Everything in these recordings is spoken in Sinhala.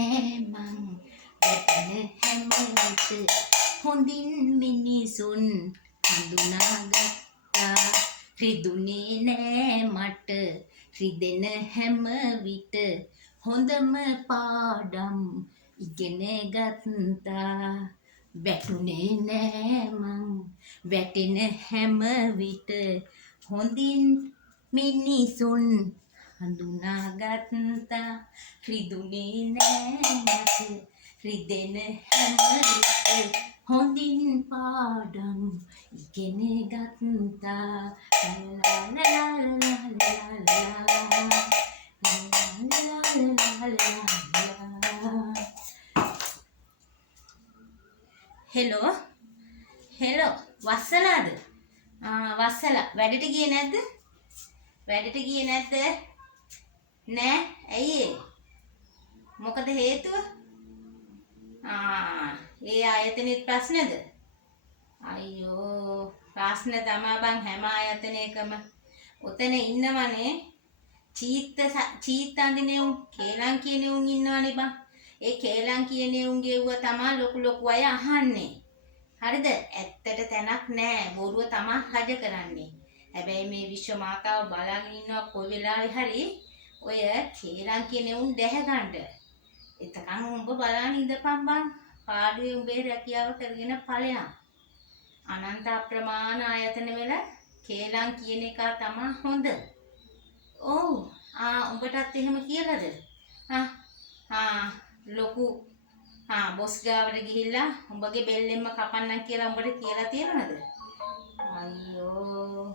නෑ මං වැටෙන හැම විට හොඳින් මිනිසුන් හඳුනාගත්තා රිදුනේ නෑ මට රිදෙන හැම විට හොඳම පාඩම් ඉගෙන ගත්තා වැටුනේ නෑ මං වැටෙන හැම විට හොඳින් මිනිසුන් හඳුනාගත්තා රිදුනේ නෑ මට රිදෙන හැම විට හොඳින් පාඩම් ඉගෙන ගත්තා හෙලෝ හෙලෝ වස්සලාද වස්සලා වැඩට ගියේ නැද්ද නෑ ඇයි මොකද හේතුව ඒ ආයතනෙත් ප්‍රශ්නද අයියෝ ප්‍රශ්න තමා බං හැම ආයතනයකම ඔතන ඉන්නවනේ චීත්ත අඳිනේ උන් කේලම් කියන උන් ඉන්නවනේ බං ඒ කේලම් කියන උන්ගේ ඌව තමා ලොකු අය අහන්නේ හරිද ඇත්තට තැනක් නෑ බොරුව තමා රජ කරන්නේ හැබැයි මේ විශ්ව මාතාව බලාගෙන ඉන්නවා කොයි වෙලාවෙ හරි ඔය කේලම් කියන උන් දැහැ ගන්නට එතකන් උඹ බලන්න ඉඳපන් බං පාඩුවේ උඹේ රැකියාව කරගෙන ඵලයන් අනන්ත අප්‍රමාණ ආයතන වල කේලම් කියන එක තමයි හොඳ ඔව් උඹටත් එහෙම කියලාද ලොකු බොස් ගාවට ගිහිල්ලා උඹගේ බෙල්ලෙන්ම කපන්නම් කියලා උඹට කියලා තියෙනවද අයියෝ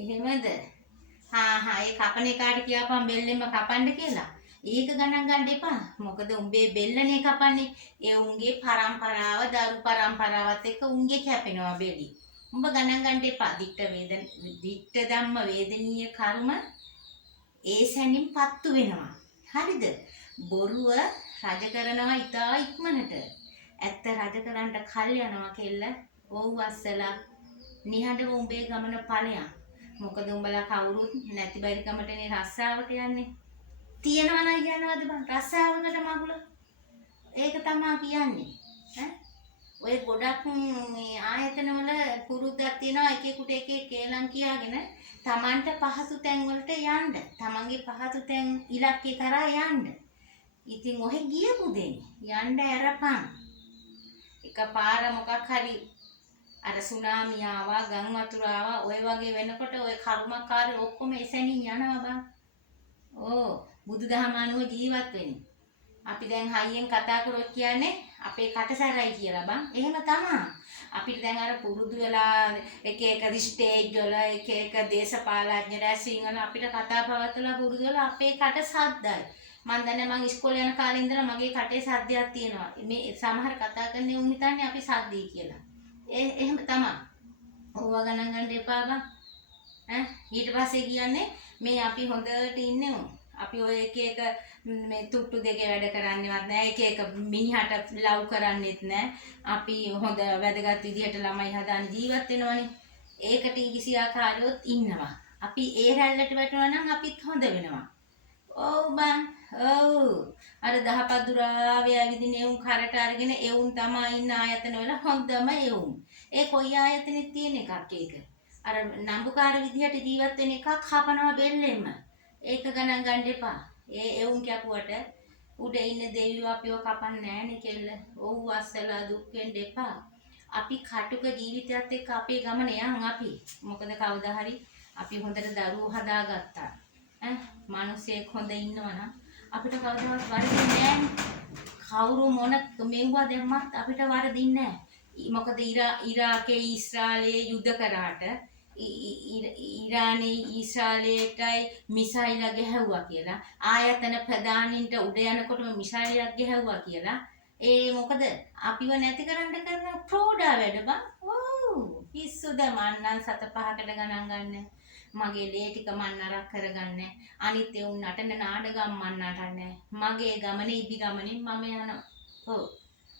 එහෙමද ඒ කපන එකාට කියපන් බෙල්ලෙන්ම කපන්න කියලා ඒක ගණන් ගන්න එපා. මොකද උඹේ බෙල්ලනේ කපන්නේ. ඒ උන්ගේ පරම්පරාව, දරු පරම්පරාවත් එක්ක උන්ගේ කැපෙනවා බෙලි. උඹ ගණන් ගන්න එපා. දිට්ඨ ධම්ම වේදනීය කර්ම ඒ සැනින් පත්තු වෙනවා. හරිද? බොරුව රජ කරනවා ඉතා ඉක්මනට. ඇත්ත රජ කරන්න කල් යනවා කෙල්ල. ඔව් වස්සලා. නිහඬව උඹේ ගමන ඵලයන්. මොකද උඹලා කවුරුත් නැති බැරි කමටනේ රස්සාවට යන්නේ. තියෙනවා නයි කියනවාද බං රස්සාවකට මගුල ඒක තමයි කියන්නේ ඔය ගොඩක් මේ ආයතන වල පුරුද්දක් තියෙනවා එකෙකුට එක කේලම් කියාගෙන Tamanට පහසු තැන් වලට යන්න Tamanගේ පහසු තැන් ඉලක්කේ කරා යන්න ඉතින් ඔහෙ ගියපු දෙන්නේ යන්න ඇරපන් එකපාර මොකක් හරි අර සුනාමි ආවා ගම් වතුර ආවා ඔය වගේ වෙනකොට ඔය කර්මකාරී ඔක්කොම එසැනින් යනවා බං ඕ බුදුදහම අනුව ජීවත් වෙන්නේ. අපි දැන් හයියෙන් කතා කරොත් කියන්නේ අපේ කටසැරයි කියලා බං. එහෙම තමයි. අපිට දැන් අර පුරුදු වෙලා එක ස්ටේජ් වල එක දේශපාලඥ රැස්වීම් වල අපිට කතා පවත්වලා පුරුදු වෙලා අපේ කට සද්දයි. මම දන්නේ මම ඉස්කෝලේ යන කාලේ ඉඳලා මගේ කටේ සද්දයක් තියෙනවා. මේ සමහර කතා කරන්නේ උන් හිතන්නේ අපි සද්දේ කියලා. එහෙම තමයි. ඕවා ගණන් ගන්න එපා බං. ඊට පස්සේ කියන්නේ මේ අපි හොඳට ඉන්නේ උන්. අපි ඔය එක මේ තුට්ටු දෙකේ වැඩ කරන්නේවත් නැහැ එක මිනිහට ලව් කරන්නේත් නැහැ අපි හොඳ වැදගත් විදිහට ළමයි හදාන ජීවත් වෙනවනේ ඒකට ඉගිසියාකාරයොත් ඉන්නවා අපි ඒ රැල්ලට වැටුණා නම් අපිත් හොඳ වෙනවා ඔව් බං ඔව් අර දහපදුරාවේ ඇවිදින එවුන් කරට අරගෙන එවුන් තමයි ඉන්න ආයතන වල හොඳම එවුන් ඒ කොයි ආයතනෙත් තියෙන එකක් ඒක අර නම්බුකාර විදිහට ජීවත් වෙන එකක් හපනවා බෙල්ලෙන්න ඒක ගණන් ගන්න එපා. ඒ එවුන් කැපුවට උඩ ඉන්න දෙවියෝ අපිව කපන්නේ නැහනේ කෙල්ල. ඔව් අස්සලා දුක් වෙන්න එපා. අපි කටුක ජීවිතයත් එක්ක අපේ ගමන යන් අපි. මොකද කවදා හරි අපි හොඳට දරුවෝ හදාගත්තා. මිනිස්සෙක් හොඳ ඉන්නවනම් අපිට කවදාවත් වරදින්නේ නැහැ. කවුරු මොන මෙව්වා දැම්මත් අපිට වරදින්නේ නැහැ. මොකද ඉරාකේ ඊශ්‍රායලයේ යුද්ධ කරාට ඉරානයේ ඊශ්‍රායලයටයි මිසයිල ගැහුවා කියලා ආයතන ප්‍රධානීන්ට උඩ යනකොටම මිසයිලයක් ගැහුවා කියලා ඒ මොකද අපිව නැති කරන්න කරන ප්‍රෝඩා වැඩ බං ඔව් පිස්සුද මන්නම් සත පහකට ගණන් ගන්න මගේ ලේ ටික මන් නරක කරගන්න අනිත් ඒ උන් නටන නාඩගම් මන් නටන්නේ මගේ ගමනේ ඉබි ගමනින් මම යනවා ඔව්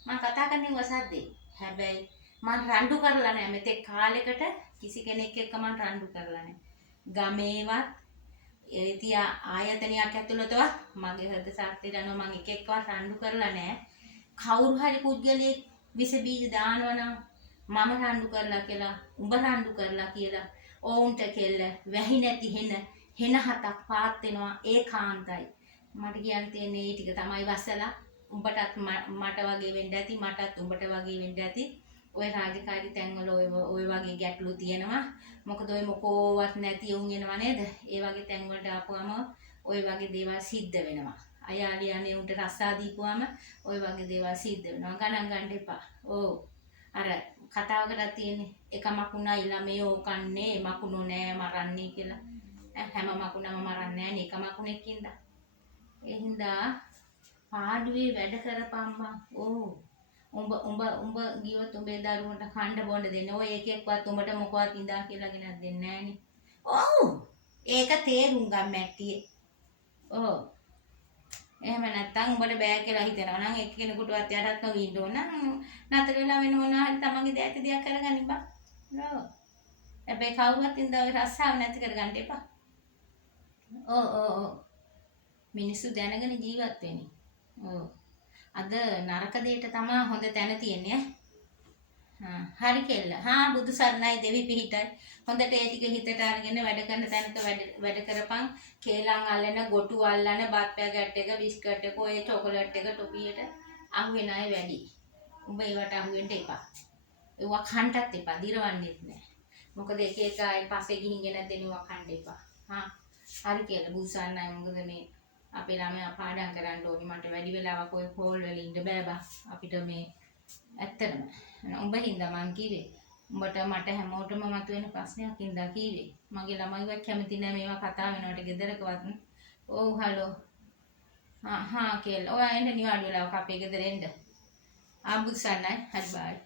මම කතා කරන්නේ වසද්දේ හැබැයි මම රණ්ඩු කරලා නැහැ මෙතෙක් කාලෙකට කිසි කෙනෙක් එක්ක මම රණ්ඩු කරලා නැහැ ගමේවත් ඒ තියා ආයතනයක් ඇතුළතව මගේ හෘද ශක්තියට අනුව මම එක එක්කවත් රණ්ඩු කරලා නැහැ. කවුරු හරි පුද්ගලයෙක් විස බීජ දානවා නම් මම රණ්ඩු කරලා කියලා උඹ රණ්ඩු කරලා කියලා ඔවුන්ට කෙල්ල වැහි නැති හෙන හතක් පාත් වෙනවා ඒකාන්තයි. මට කියන්න තියෙන්නේ මේ ටික තමයි වසලා. උඹටත් මට වගේ වෙන්න ඇති, මටත් උඹට වගේ වෙන්න ඇති. ඔය රාජකාරී තැන්වල ඔය වගේ ගැටලු තියෙනවා. මොකද ඔය මොකෝවත් නැති උන් එනවා නේද? ඒ වගේ තැන් වලට ආපුවම ඔය වගේ දේවල් සිද්ධ වෙනවා. අයාලියානේ උන්ට රස්සා දීපුවම ඔය වගේ දේවල් සිද්ධ වෙනවා. ගණන් ගන්න එපා. ඕ අර කතාවකට තියෙන්නේ එක මකුණයි ළමයෝ කන්නේ මකුණු නෑ මරන්නේ කියලා. හැම මකුණම මරන්නේ නෑනේ එක මකුණෙක්ින්ද. ඒ හින්දා පාඩුවේ වැඩ කරපම්මා. ඕ උඹ ගියොත් උඹේ දරුවන්ට කන්න බොන්න දෙන්න. ඔය එකෙක්වත් උඹට මොකවත් ඉඳා කියලා ගෙනත් දෙන්නේ නෑනේ. ඔව්. ඒක තේරුම් ගන්න මැට්ටියේ. ඔව්. එහෙම නැත්තම් උඹට බෑ කියලා හිතනවා නම් එක්කෙනෙකුටවත් යටත් නොවී ඉන්න ඕන නම් නතර වෙලා වෙන මොනවා හරි තමන්ගේ දෑත දෙයක් කරගන්න එපා. ඔව්. හැබැයි කවුරුවත් ඉඳලා ඔය රස්සාව නැති කරගන්න එපා. ඔව්. මිනිස්සු දැනගෙන ජීවත් වෙන්නේ. ඔව්. අද නරක දෙයට තමයි හොඳ තැන තියෙන්නේ. හරි කෙල්ල. බුදු සරණයි දෙවි පිහිටයි. හොඳට ඒ ටික හිතට අරගෙන වැඩ කරන තැනක වැඩ කරපන්. කේලම් අල්ලන, ගොටු අල්ලන, බත් පැකට් එක, බිස්කට් එක, ඔය චොකලට් එක ටොපියට අහු වෙන අය වැඩි. උඹ ඒවට අහු වෙන්න එපා. ඒවා කන්නත් එපා. දිරවන්නෙත් නෑ. මොකද එක එක අය පස්සේ ගිහින් ගෙන දෙනවා කන්න එපා. හරි කියලා බුදු සරණයි. මොකද මේ අපේ ළමයා පාඩම් කරන්න ඕනි. මට වැඩි වෙලාවක් ඔය කෝල් වල ඉන්න බෑ බා. අපිට මේ ඇත්තටම උඹ හින්දා මං කිව්වේ. උඹට මට හැමෝටම මතුවෙන ප්‍රශ්නයක් හින්දා කිව්වේ. මගේ ළමයිවත් කැමති නෑ මේවා කතා වෙනවට ගෙදරකවත්. ඔව් හලෝ. කියලා. ඔයා එන්න නිවාඩු වෙලාවක අපේ ගෙදර එන්න. බුදුසන්නයි. හරි බයි.